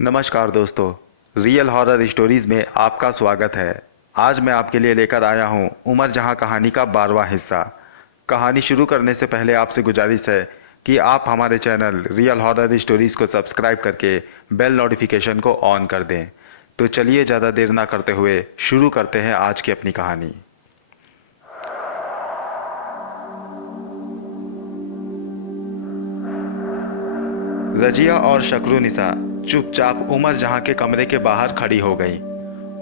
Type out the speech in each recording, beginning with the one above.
नमस्कार दोस्तों, real horror stories में आपका स्वागत है। आज मैं आपके लिए लेकर आया हूँ उमर जहाँ कहानी का 12वां हिस्सा। कहानी शुरू करने से पहले आपसे गुजारिश है कि आप हमारे चैनल रियल हॉरर स्टोरीज को सब्सक्राइब करके बेल नोटिफिकेशन को ऑन कर दें। तो चलिए ज़्यादा देर ना करते हुए शुरू करते हैं आज की अपनी कहानी। रजिया और शक्रुनिसा चुपचाप उमर जहाँ के कमरे के बाहर खड़ी हो गई।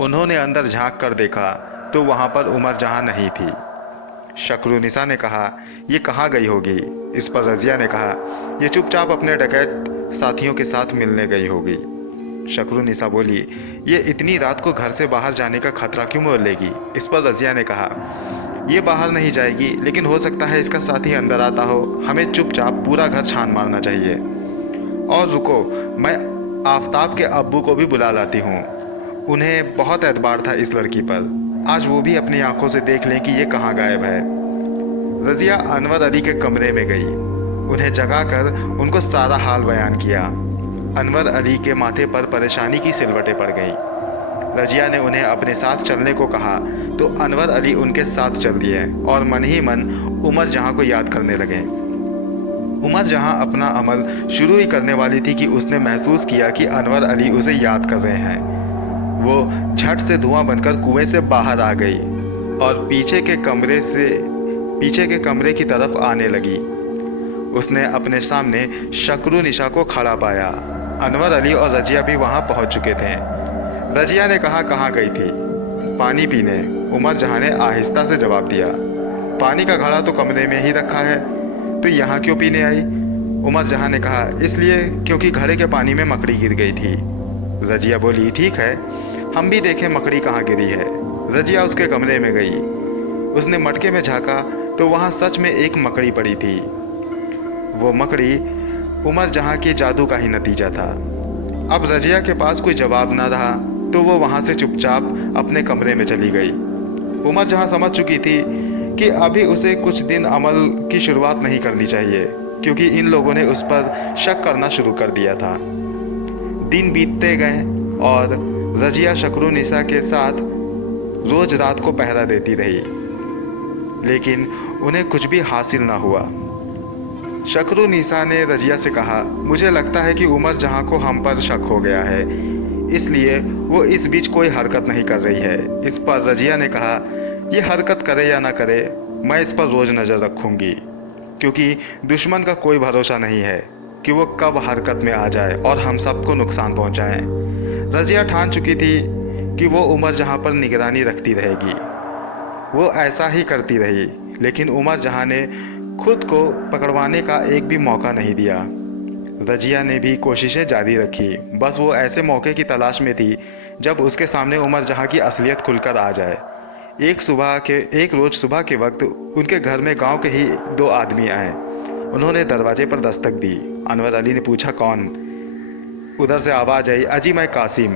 उन्होंने अंदर झांक कर देखा तो वहाँ पर उमर जहाँ नहीं थी। शक्रुनिसा ने कहा, ये कहाँ गई होगी। इस पर रजिया ने कहा, ये चुपचाप अपने डकैत साथियों के साथ मिलने गई होगी। शक्रुनिसा बोली, ये इतनी रात को घर से बाहर जाने का खतरा क्यों मोल लेगी। इस पर रजिया ने कहा, ये बाहर नहीं जाएगी, लेकिन हो सकता है इसका साथी अंदर आता हो। हमें चुपचाप पूरा घर छान मारना चाहिए। और रुको, मैं आफताब के अब्बू को भी बुला लाती हूँ। उन्हें बहुत एतबार था इस लड़की पर। आज वो भी अपनी आंखों से देख लें कि ये कहाँ गायब है। रजिया अनवर अली के कमरे में गई। उन्हें जगाकर उनको सारा हाल बयान किया। अनवर अली के माथे पर परेशानी की सिलवटें पड़ गईं। रजिया ने उन्हें अपने साथ चलने को कहा तो अनवर अली उनके साथ चल दिए और मन ही मन उमर जहाँ को याद करने लगे। उमर जहाँ अपना अमल शुरू ही करने वाली थी कि उसने महसूस किया कि अनवर अली उसे याद कर रहे हैं। वो झट से धुआं बनकर कुएं से बाहर आ गई और पीछे के कमरे की तरफ आने लगी। उसने अपने सामने शक्रुनिसा को खड़ा पाया। अनवर अली और रजिया भी वहां पहुंच चुके थे। रजिया ने कहा, कहाँ गई थी। पानी पीने, उमर जहाँ ने आहिस्ता से जवाब दिया। पानी का घड़ा तो कमरे में ही रखा है, तो यहाँ क्यों पीने आई। उमर जहाँ ने कहा, इसलिए क्योंकि घड़े के पानी में मकड़ी गिर गई थी। रजिया बोली, ठीक है, हम भी देखें मकड़ी कहाँ गिरी है। रजिया उसके कमरे में गई। उसने मटके में झांका तो वहाँ सच में एक मकड़ी पड़ी थी। वो मकड़ी उमर जहाँ के जादू का ही नतीजा था। अब रजिया के पास कोई जवाब ना रहा तो वो वहाँ से चुपचाप अपने कमरे में चली गई। उमर जहाँ समझ चुकी थी कि अभी उसे कुछ दिन अमल की शुरुआत नहीं करनी चाहिए, क्योंकि इन लोगों ने उस पर शक करना शुरू कर दिया था। दिन बीतते गए और रजिया शक्रुनिसा के साथ रोज रात को पहरा देती रही, लेकिन उन्हें कुछ भी हासिल ना हुआ। शक्रुनिसा ने रजिया से कहा, मुझे लगता है कि उमर जहाँ को हम पर शक हो गया है, इसलिए वो इस बीच कोई हरकत नहीं कर रही है। इस पर रजिया ने कहा, ये हरकत करे या ना करे, मैं इस पर रोज नज़र रखूंगी, क्योंकि दुश्मन का कोई भरोसा नहीं है कि वो कब हरकत में आ जाए और हम सबको नुकसान पहुंचाए। रजिया ठान चुकी थी कि वो उमर जहाँ पर निगरानी रखती रहेगी। वो ऐसा ही करती रही, लेकिन उमर जहाँ ने खुद को पकड़वाने का एक भी मौका नहीं दिया। रजिया ने भी कोशिशें जारी रखी। बस वो ऐसे मौके की तलाश में थी जब उसके सामने उमर जहाँ की असलियत खुलकर आ जाए। एक रोज सुबह के वक्त उनके घर में गांव के ही दो आदमी आए। उन्होंने दरवाजे पर दस्तक दी। अनवर अली ने पूछा, कौन। उधर से आवाज़ आई, अजी मैं कासिम।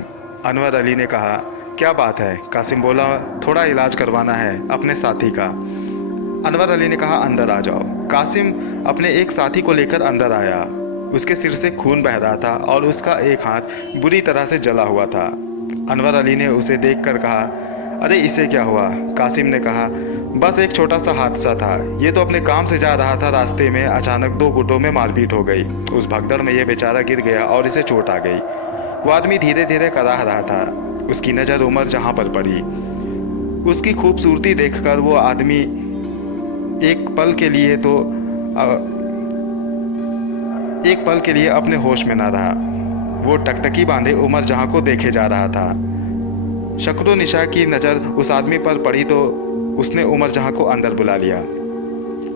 अनवर अली ने कहा, क्या बात है। कासिम बोला, थोड़ा इलाज करवाना है अपने साथी का। अनवर अली ने कहा, अंदर आ जाओ। कासिम अपने एक साथी को लेकर अंदर आया। उसके सिर से खून बह रहा था और उसका एक हाथ बुरी तरह से जला हुआ था। अनवर अली ने उसे देखकर कहा, अरे इसे क्या हुआ। कासिम ने कहा, बस एक छोटा सा हादसा था। ये तो अपने काम से जा रहा था, रास्ते में अचानक दो गुटों में मारपीट हो गई। उस भगदड़ में ये बेचारा गिर गया और इसे चोट आ गई। वो आदमी धीरे धीरे कराह रहा था। उसकी नज़र उमर जहाँ पर पड़ी। उसकी खूबसूरती देखकर वो आदमी एक पल के लिए अपने होश में ना रहा। वो टकटकी बांधे उमर जहाँ को देखे जा रहा था। शक्रुनिसा की नज़र उस आदमी पर पड़ी तो उसने उमर जहाँ को अंदर बुला लिया।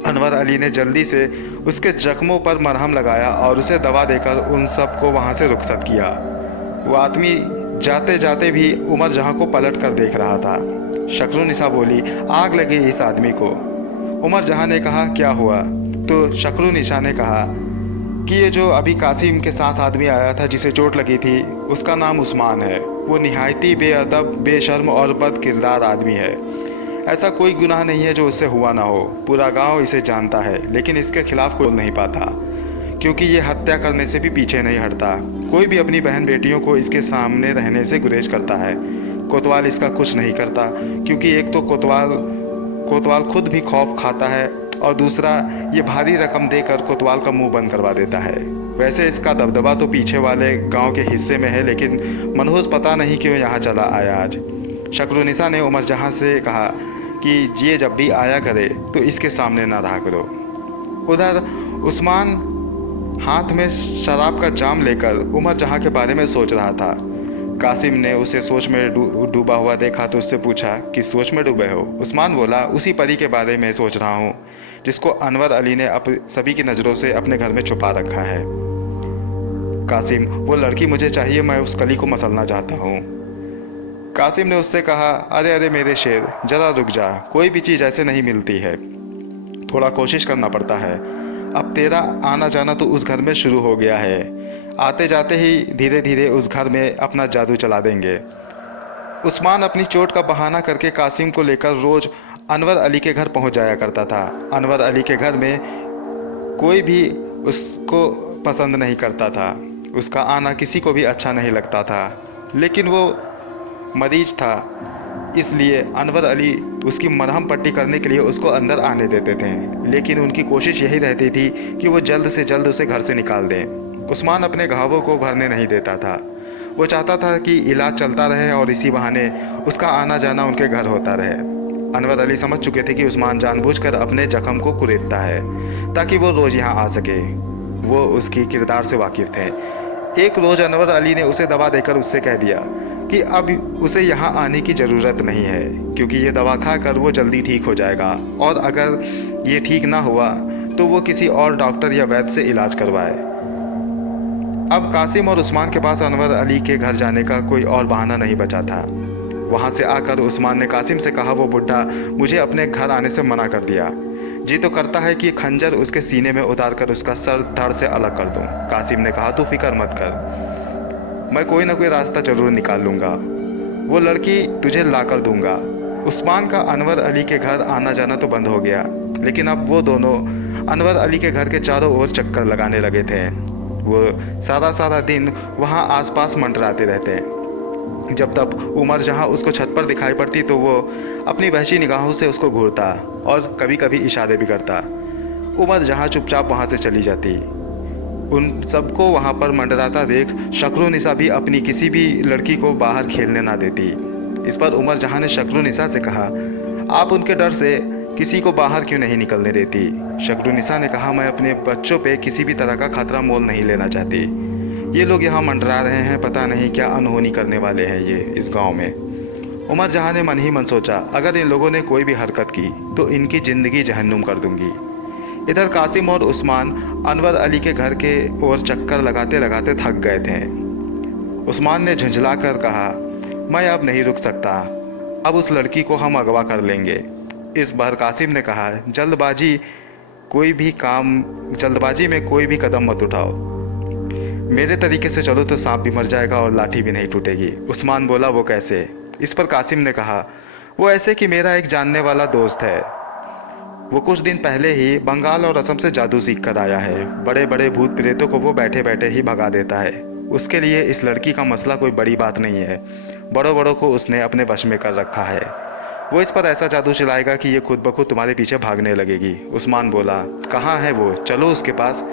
अनवर अली ने जल्दी से उसके जख्मों पर मरहम लगाया और उसे दवा देकर उन सबको वहाँ से रुखसत किया। वो आदमी जाते जाते भी उमर जहाँ को पलट कर देख रहा था। शक्रुनिसा बोली, आग लगी इस आदमी को। उमर जहाँ ने कहा, क्या हुआ। तो शक्रुनिसा ने कहा कि ये जो अभी कासिम के साथ आदमी आया था जिसे चोट लगी थी, उसका नाम उस्मान है। वो निहायती बेअदब, बेशर्म और बद किरदार आदमी है। ऐसा कोई गुनाह नहीं है जो उससे हुआ ना हो। पूरा गांव इसे जानता है, लेकिन इसके खिलाफ कोई नहीं पाता, क्योंकि ये हत्या करने से भी पीछे नहीं हटता। कोई भी अपनी बहन बेटियों को इसके सामने रहने से गुरेज करता है। कोतवाल इसका कुछ नहीं करता, क्योंकि एक तो कोतवाल खुद भी खौफ खाता है और दूसरा ये भारी रकम देकर कोतवाल का मुंह बंद करवा देता है। वैसे इसका दबदबा तो पीछे वाले गांव के हिस्से में है, लेकिन मनहूस पता नहीं क्यों यहाँ चला आया आज। शक्रुनिसा ने उमर जहाँ से कहा कि ये जब भी आया करे तो इसके सामने ना रहा करो। उधर उस्मान हाथ में शराब का जाम लेकर उमर जहाँ के बारे में सोच रहा था। कासिम ने उसे सोच में डूबा हुआ देखा तो उससे पूछा कि सोच में डूबे हो? उस्मान बोला, उसी परी के बारे में सोच रहा हूँ जिसको अनवर अली ने सभी की नज़रों से अपने घर में छुपा रखा है। कासिम, वो लड़की मुझे चाहिए, मैं उस कली को मसलना चाहता हूँ। कासिम ने उससे कहा, अरे अरे मेरे शेर, जरा रुक जा, कोई भी चीज़ ऐसे नहीं मिलती है, थोड़ा कोशिश करना पड़ता है। अब तेरा आना जाना तो उस घर में शुरू हो गया है, आते जाते ही धीरे धीरे उस घर में अपना जादू चला देंगे। उस्मान अपनी चोट का बहाना करके कासिम को लेकर रोज़ अनवर अली के घर पहुंच जाया करता था। अनवर अली के घर में कोई भी उसको पसंद नहीं करता था, उसका आना किसी को भी अच्छा नहीं लगता था, लेकिन वो मरीज था, इसलिए अनवर अली उसकी मरहम पट्टी करने के लिए उसको अंदर आने देते थे। लेकिन उनकी कोशिश यही रहती थी कि वो जल्द से जल्द उसे घर से निकाल दें। उस्मान अपने घावों को भरने नहीं देता था, वो चाहता था कि इलाज चलता रहे और इसी बहाने उसका आना जाना उनके घर होता रहे। अनवर अली समझ चुके थे कि उस्मान जानबूझकर अपने जख्म को कुरेदता है ताकि वो रोज़ यहाँ आ सके। वो उसकी किरदार से वाकिफ़ थे। एक रोज़ अनवर अली ने उसे दवा देकर उससे कह दिया कि अब उसे यहाँ आने की ज़रूरत नहीं है, क्योंकि ये दवा खाकर वो जल्दी ठीक हो जाएगा, और अगर ये ठीक ना हुआ तो वो किसी और डॉक्टर या वैद्य से इलाज करवाए। अब कासिम और उस्मान के पास अनवर अली के घर जाने का कोई और बहाना नहीं बचा था। वहाँ से आकर उस्मान ने कासिम से कहा, वो बुढ़ा मुझे अपने घर आने से मना कर दिया, जी तो करता है कि खंजर उसके सीने में उतार कर उसका सर धड़ से अलग कर दूं। कासिम ने कहा, तू फिक्र मत कर, मैं कोई ना कोई रास्ता जरूर निकाल लूँगा, वो लड़की तुझे ला कर दूँगा। उस्मान का अनवर अली के घर आना जाना तो बंद हो गया, लेकिन अब वो दोनों अनवर अली के घर के चारों ओर चक्कर लगाने लगे थे। वो सारा दिन वहाँ आसपास मंडराते रहते। जब तक उमर जहाँ उसको छत पर दिखाई पड़ती तो वो अपनी वहशी निगाहों से उसको घूरता और कभी कभी इशारे भी करता। उमर जहाँ चुपचाप वहाँ से चली जाती। उन सबको वहाँ पर मंडराता देख शक्रुनिसा भी अपनी किसी भी लड़की को बाहर खेलने ना देती। इस पर उमर जहाँ ने शक्रुनिसा से कहा, आप उनके डर से किसी को बाहर क्यों नहीं निकलने देती? शक्रुनिसा ने कहा, मैं अपने बच्चों पे किसी भी तरह का खतरा मोल नहीं लेना चाहती। ये लोग यहाँ मंडरा रहे हैं, पता नहीं क्या अनहोनी करने वाले हैं ये इस गांव में। उमर जहाँ ने मन ही मन सोचा, अगर इन लोगों ने कोई भी हरकत की तो इनकी ज़िंदगी जहन्नुम कर दूंगी। इधर कासिम और उस्मान अनवर अली के घर के ओर चक्कर लगाते लगाते थक गए थे। उस्मान ने झुंझला कर कहा, मैं अब नहीं रुक सकता, अब उस लड़की को हम अगवा कर लेंगे। इस बार कासिम ने कहा, जल्दबाजी में कोई भी कदम मत उठाओ, मेरे तरीके से चलो तो सांप भी मर जाएगा और लाठी भी नहीं टूटेगी। उस्मान बोला, वो कैसे? इस पर कासिम ने कहा, वो ऐसे कि मेरा एक जानने वाला दोस्त है, वो कुछ दिन पहले ही बंगाल और असम से जादू सीख कर आया है। बड़े बड़े भूत प्रेतों को वो बैठे बैठे ही भगा देता है। उसके लिए इस लड़की का मसला कोई बड़ी बात नहीं है, बड़ों को उसने अपने वश में कर रखा है। वो इस पर ऐसा जादू चलाएगा कि ये खुद ब खुद तुम्हारे पीछे भागने लगेगी। उस्मान बोला, कहाँ है वो, चलो उसके पास।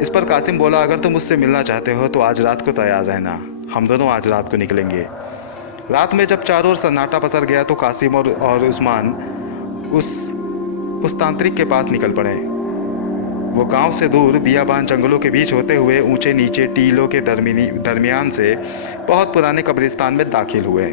इस पर कासिम बोला, अगर तुम मुझसे मिलना चाहते हो तो आज रात को तैयार रहना, हम दोनों आज रात को निकलेंगे। रात में जब चारों ओर सन्नाटा पसर गया तो कासिम और उस्मान उस तांत्रिक के पास निकल पड़े। वो गांव से दूर बियाबान जंगलों के बीच होते हुए ऊंचे नीचे टीलों के दरमियान से बहुत पुराने कब्रिस्तान में दाखिल हुए।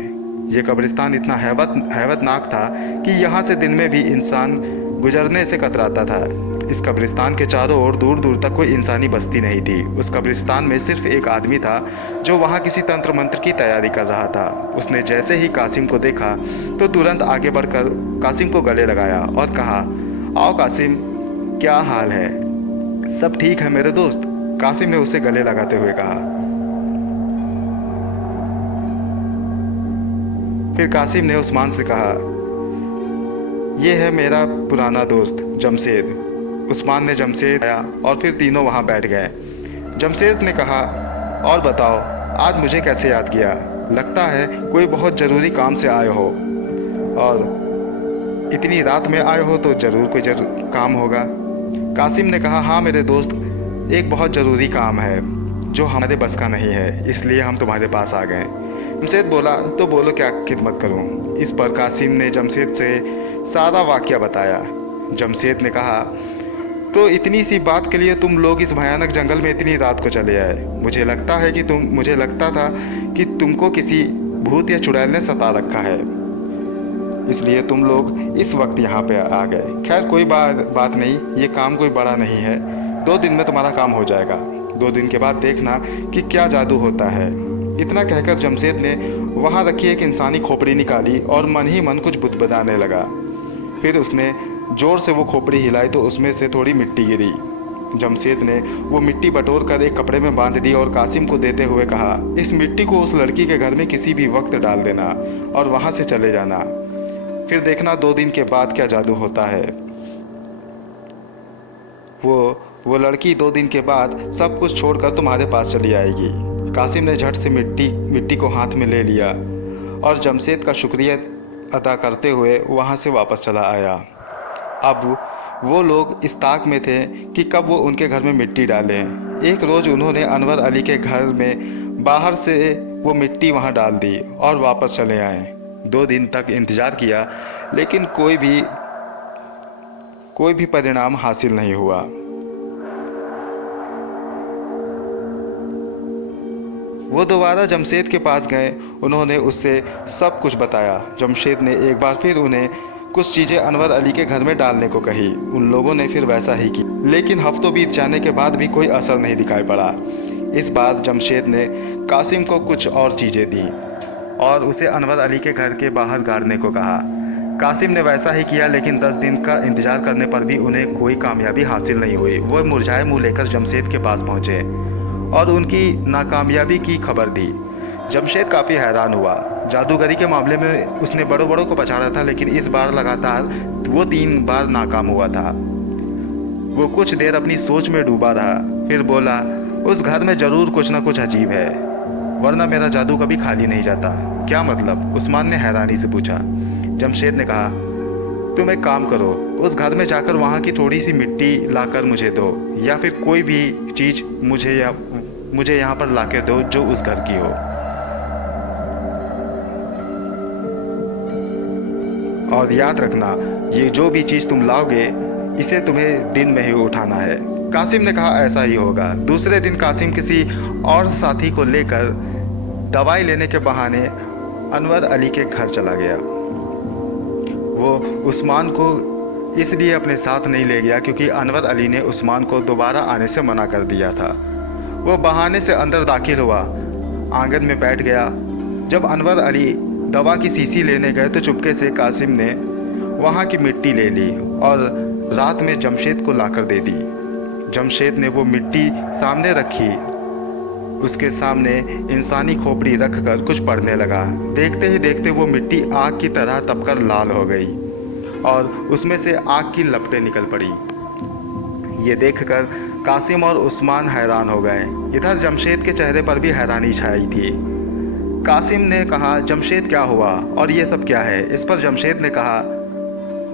ये कब्रिस्तान इतना हैवतनाक था कि यहाँ से दिन में भी इंसान गुजरने से कतराता था। इस कब्रिस्तान के चारों ओर दूर दूर तक कोई इंसानी बस्ती नहीं थी। उस कब्रिस्तान में सिर्फ एक आदमी था जो वहाँ किसी तंत्र मंत्र की तैयारी कर रहा था। उसने जैसे ही कासिम को देखा तो तुरंत आगे बढ़कर कासिम को गले लगाया और कहा, आओ कासिम, क्या हाल है? सब ठीक है मेरे दोस्त, कासिम ने उसे गले लगाते हुए कहा। फिर कासिम ने उस्मान से कहा, यह है मेरा पुराना दोस्त जमशेद, उस्मान ने जमशेद आया और फिर तीनों वहाँ बैठ गए। जमशेद ने कहा, और बताओ आज मुझे कैसे याद किया? लगता है कोई बहुत ज़रूरी काम से आए हो, और इतनी रात में आए हो तो ज़रूर कोई काम होगा। कासिम ने कहा, हाँ मेरे दोस्त, एक बहुत ज़रूरी काम है जो हमारे बस का नहीं है, इसलिए हम तुम्हारे पास आ गए। जमशेद बोला, तो बोलो क्या खिदमत करूं? इस पर कासिम ने जमशेद से सारा वाक़या बताया। जमशेद ने कहा, तो इतनी सी बात के लिए तुम लोग इस भयानक जंगल में इतनी रात को चले आए? मुझे लगता था कि तुमको किसी भूत या चुड़ैल ने सता रखा है, इसलिए तुम लोग इस वक्त यहाँ पे आ गए। खैर कोई बात नहीं, ये काम कोई बड़ा नहीं है, 2 दिन में तुम्हारा काम हो जाएगा। 2 दिन के बाद देखना कि क्या जादू होता है। इतना कहकर जमशेद ने वहाँ रखी एक इंसानी खोपड़ी निकाली और मन ही मन कुछ बुदबुदाने लगा। फिर उसने जोर से वो खोपड़ी हिलाई तो उसमें से थोड़ी मिट्टी गिरी। जमशेद ने वो मिट्टी बटोर कर एक कपड़े में बांध दी और कासिम को देते हुए कहा, इस मिट्टी को उस लड़की के घर में किसी भी वक्त डाल देना और वहाँ से चले जाना। फिर देखना 2 दिन के बाद क्या जादू होता है। वो लड़की 2 दिन के बाद सब कुछ छोड़कर तुम्हारे पास चली आएगी। कासिम ने झट से मिट्टी को हाथ में ले लिया और जमशेद का शुक्रिया अदा करते हुए वहाँ से वापस चला आया। अब वो लोग इस ताक में थे कि कब वो उनके घर में मिट्टी डालें। एक रोज़ उन्होंने अनवर अली के घर में बाहर से वो मिट्टी वहाँ डाल दी और वापस चले आए। 2 दिन तक इंतज़ार किया, लेकिन कोई भी परिणाम हासिल नहीं हुआ। वो दोबारा जमशेद के पास गए। उन्होंने उससे सब कुछ बताया। जमशेद ने एक बार फिर उन्हें कुछ चीज़ें अनवर अली के घर में डालने को कही। उन लोगों ने फिर वैसा ही की, लेकिन हफ्तों बीत जाने के बाद भी कोई असर नहीं दिखाई पड़ा। इस बार जमशेद ने कासिम को कुछ और चीज़ें दी और उसे अनवर अली के घर के बाहर गाड़ने को कहा। कासिम ने वैसा ही किया, लेकिन 10 दिन का इंतजार करने पर भी उन्हें कोई कामयाबी हासिल नहीं हुई। वो मुरझाए मुँह लेकर जमशेद के पास पहुँचे और उनकी नाकामयाबी की खबर दी। जमशेद काफ़ी हैरान हुआ। जादूगरी के मामले में उसने बड़ों बड़ों को पछाड़ा था, लेकिन इस बार लगातार वो 3 बार नाकाम हुआ था। वो कुछ देर अपनी सोच में डूबा रहा, फिर बोला, उस घर में ज़रूर कुछ ना कुछ अजीब है, वरना मेरा जादू कभी खाली नहीं जाता। क्या मतलब? उस्मान ने हैरानी से पूछा। जमशेद ने कहा, तुम एक काम करो, उस घर में जाकर वहाँ की थोड़ी सी मिट्टी लाकर मुझे दो, या फिर कोई भी चीज़ मुझे यहाँ पर लाकर दो जो उस घर की हो। और याद रखना, ये जो भी चीज़ तुम लाओगे इसे तुम्हें दिन में ही उठाना है। कासिम ने कहा, ऐसा ही होगा। दूसरे दिन कासिम किसी और साथी को लेकर दवाई लेने के बहाने अनवर अली के घर चला गया। वो उस्मान को इसलिए अपने साथ नहीं ले गया क्योंकि अनवर अली ने उस्मान को दोबारा आने से मना कर दिया था। वो बहाने से अंदर दाखिल हुआ, आंगन में बैठ गया। जब अनवर अली दवा की शीशी लेने गए तो चुपके से कासिम ने वहाँ की मिट्टी ले ली और रात में जमशेद को लाकर दे दी। जमशेद ने वो मिट्टी सामने रखी। उसके सामने इंसानी खोपड़ी रखकर कुछ पढ़ने लगा। देखते ही देखते वो मिट्टी आग की तरह तपकर लाल हो गई और उसमें से आग की लपटें निकल पड़ी। ये देखकर कासिम और उस्मान हैरान हो गए। इधर जमशेद के चेहरे पर भी हैरानी छाई थी। कासिम ने कहा, जमशेद क्या हुआ और ये सब क्या है? इस पर जमशेद ने कहा,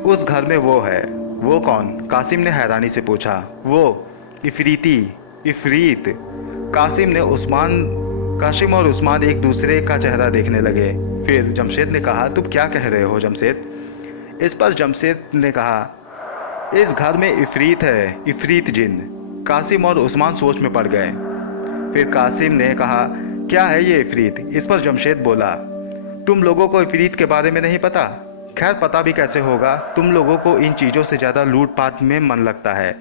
उस घर में वो है। वो कौन? कासिम ने हैरानी से पूछा। वो इफरीत। कासिम और उस्मान एक दूसरे का चेहरा देखने लगे। फिर जमशेद ने कहा, तुम क्या कह रहे हो जमशेद? इस पर जमशेद ने कहा, इस घर में इफरीत है, इफरीत जिन। कासिम और उस्मान सोच में पड़ गए। फिर कासिम ने कहा, क्या है ये इफरीत? इस पर जमशेद बोला, तुम लोगों को इफरीत के बारे में नहीं पता? खैर पता भी कैसे होगा, तुम लोगों को इन चीज़ों से ज़्यादा लूटपाट में मन लगता है।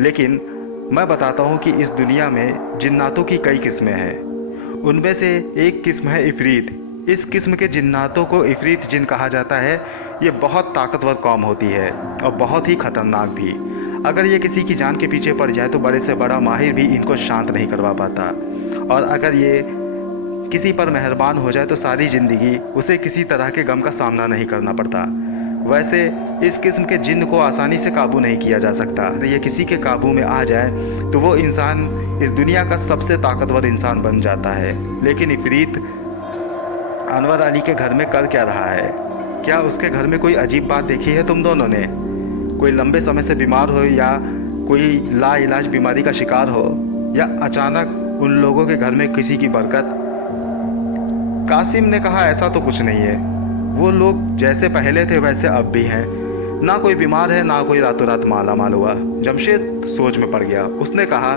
लेकिन मैं बताता हूँ कि इस दुनिया में जिन्नातों की कई किस्में हैं। उनमें से एक किस्म है इफरीत। इस किस्म के जिन्नातों को इफरीत जिन कहा जाता है। ये बहुत ताकतवर कौम होती है और बहुत ही खतरनाक भी। अगर ये किसी की जान के पीछे पड़ जाए तो बड़े से बड़ा माहिर भी इनको शांत नहीं करवा पाता, और अगर ये किसी पर मेहरबान हो जाए तो सारी ज़िंदगी उसे किसी तरह के गम का सामना नहीं करना पड़ता। वैसे इस किस्म के जिन्न को आसानी से काबू नहीं किया जा सकता। ये किसी के काबू में आ जाए तो वो इंसान इस दुनिया का सबसे ताकतवर इंसान बन जाता है। लेकिन इफरीत अनवर अली के घर में कर क्या रहा है? क्या उसके घर में कोई अजीब बात देखी है तुम दोनों ने? कोई लंबे समय से बीमार हो, या कोई लाइलाज बीमारी का शिकार हो, या अचानक उन लोगों के घर में किसी की बरकत? कासिम ने कहा, ऐसा तो कुछ नहीं है। वो लोग जैसे पहले थे वैसे अब भी हैं। ना कोई बीमार है, ना कोई रातों रात माला माल हुआ। जमशेद सोच में पड़ गया। उसने कहा,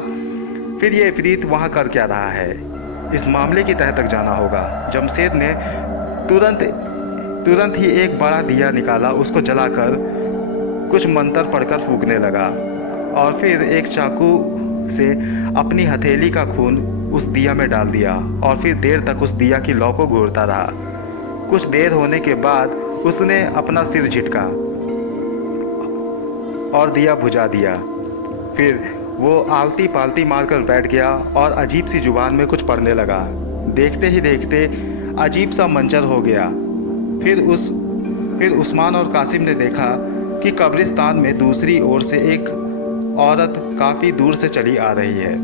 फिर ये इफरीत वहाँ कर क्या रहा है? इस मामले की तह तक जाना होगा। जमशेद ने तुरंत ही एक बड़ा दिया निकाला, उसको जलाकर कुछ मंत्र पढ़कर फूंकने लगा और फिर एक चाकू से अपनी हथेली का खून उस दिया में डाल दिया और फिर देर तक उस दिया की लौ को घूरता रहा। कुछ देर होने के बाद उसने अपना सिर झटका और दिया बुझा दिया। फिर वो आलती पालती मारकर बैठ गया और अजीब सी जुबान में कुछ पढ़ने लगा। देखते ही देखते अजीब सा मंजर हो गया। फिर उस्मान और कासिम ने देखा कि कब्रिस्तान में दूसरी ओर से एक औरत काफ़ी दूर से चली आ रही है।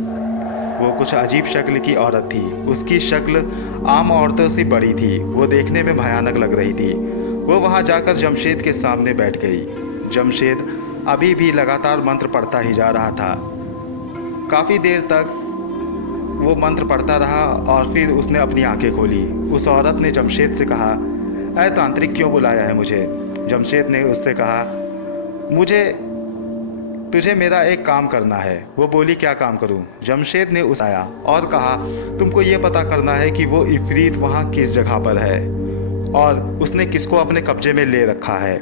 वो कुछ अजीब शक्ल की औरत थी। उसकी शक्ल आम औरतों से बड़ी थी। वो देखने में भयानक लग रही थी। वो वहाँ जाकर जमशेद के सामने बैठ गई। जमशेद अभी भी लगातार मंत्र पढ़ता ही जा रहा था। काफ़ी देर तक वो मंत्र पढ़ता रहा और फिर उसने अपनी आंखें खोली। उस औरत ने जमशेद से कहा, ऐ तांत्रिक, क्यों बुलाया है मुझे? जमशेद ने उससे कहा, तुझे मेरा एक काम करना है। वो बोली, क्या काम करूं? जमशेद ने उस आया और कहा, तुमको ये पता करना है कि वो इफरीत वहाँ किस जगह पर है और उसने किसको अपने कब्जे में ले रखा है।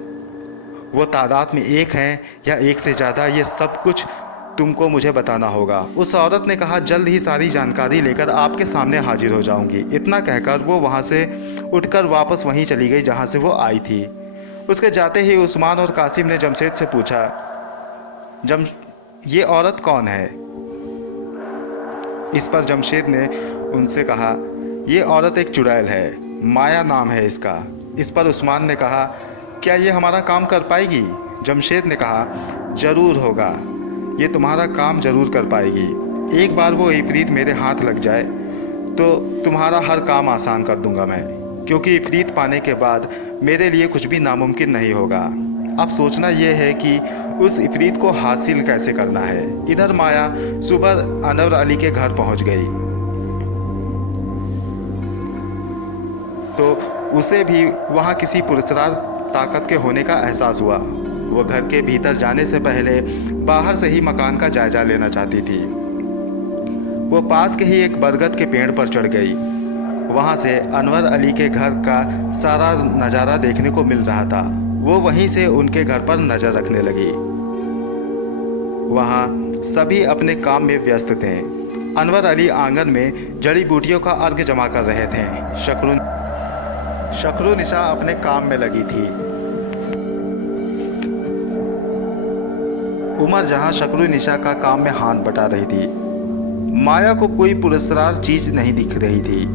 वो तादाद में एक है या एक से ज़्यादा, ये सब कुछ तुमको मुझे बताना होगा। उस औरत ने कहा, जल्द ही सारी जानकारी लेकर आपके सामने हाजिर हो जाऊंगी। इतना कहकर वो वहाँ से उठकर वापस वहीं चली गई जहाँ से वो आई थी। उसके जाते ही उस्मान और कासिम ने जमशेद से पूछा, ये औरत कौन है? इस पर जमशेद ने उनसे कहा, ये औरत एक चुड़ैल है, माया नाम है इसका। इस पर उस्मान ने कहा, क्या ये हमारा काम कर पाएगी? जमशेद ने कहा, जरूर होगा, ये तुम्हारा काम जरूर कर पाएगी। एक बार वो इफरीत मेरे हाथ लग जाए तो तुम्हारा हर काम आसान कर दूंगा मैं, क्योंकि इफरीत पाने के बाद मेरे लिए कुछ भी नामुमकिन नहीं होगा। अब सोचना यह है कि उस इफरीत को हासिल कैसे करना है। इधर माया सुबह अनवर अली के घर पहुंच गई तो उसे भी वहां किसी पुरस्कार ताकत के होने का एहसास हुआ। वो घर के भीतर जाने से पहले बाहर से ही मकान का जायजा लेना चाहती थी। वो पास के ही एक बरगद के पेड़ पर चढ़ गई। वहां से अनवर अली के घर का सारा नज़ारा देखने को मिल रहा था। वो वहीं से उनके घर पर नज़र रखने लगी। वहाँ सभी अपने काम में व्यस्त थे। अनवर अली आंगन में जड़ी बूटियों का अर्घ जमा कर रहे थे। शक्रू निशा अपने काम में लगी थी। उमर जहाँ शक्रू निशा का काम में हाथ बटा रही थी। माया को कोई पुरस्कार चीज नहीं दिख रही थी,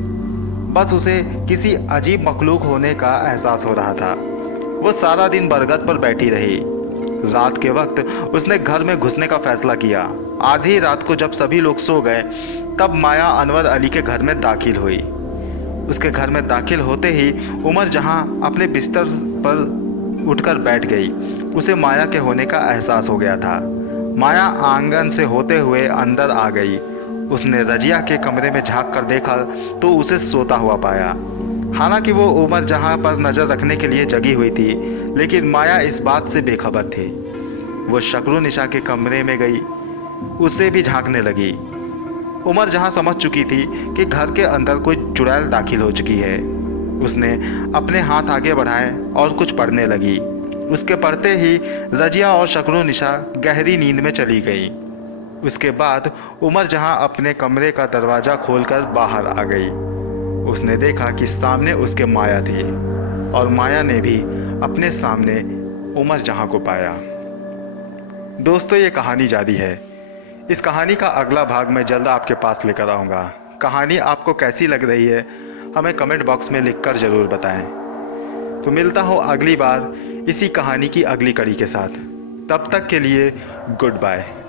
बस उसे किसी अजीब मखलूक होने का एहसास हो रहा था। वो सारा दिन बरगद पर बैठी रही। रात के वक्त उसने घर में घुसने का फैसला किया। आधी रात को जब सभी लोग सो गए तब माया अनवर अली के घर में दाखिल हुई। उसके घर में दाखिल होते ही उमर जहां अपने बिस्तर पर उठकर बैठ गई। उसे माया के होने का एहसास हो गया था। माया आंगन से होते हुए अंदर आ गई। उसने रजिया के कमरे में झांक कर देखा तो उसे सोता हुआ पाया। हालांकि वो उमर जहां पर नज़र रखने के लिए जगी हुई थी, लेकिन माया इस बात से बेखबर थी। वो शक्रू निशा के कमरे में गई, उसे भी झांकने लगी। उमर जहां समझ चुकी थी कि घर के अंदर कोई चुड़ैल दाखिल हो चुकी है, उसने अपने हाथ आगे बढ़ाए और कुछ पढ़ने लगी। उसके पढ़ते ही रजिया और शक्रू निशा गहरी नींद में चली गई। उसके बाद उमर जहां अपने कमरे का दरवाज़ा खोलकर बाहर आ गई। उसने देखा कि सामने उसके माया थी और माया ने भी अपने सामने उमर जहां को पाया। दोस्तों, ये कहानी जारी है। इस कहानी का अगला भाग मैं जल्द आपके पास लेकर आऊँगा। कहानी आपको कैसी लग रही है हमें कमेंट बॉक्स में लिखकर ज़रूर बताएं। तो मिलता हूँ अगली बार इसी कहानी की अगली कड़ी के साथ। तब तक के लिए गुड बाय।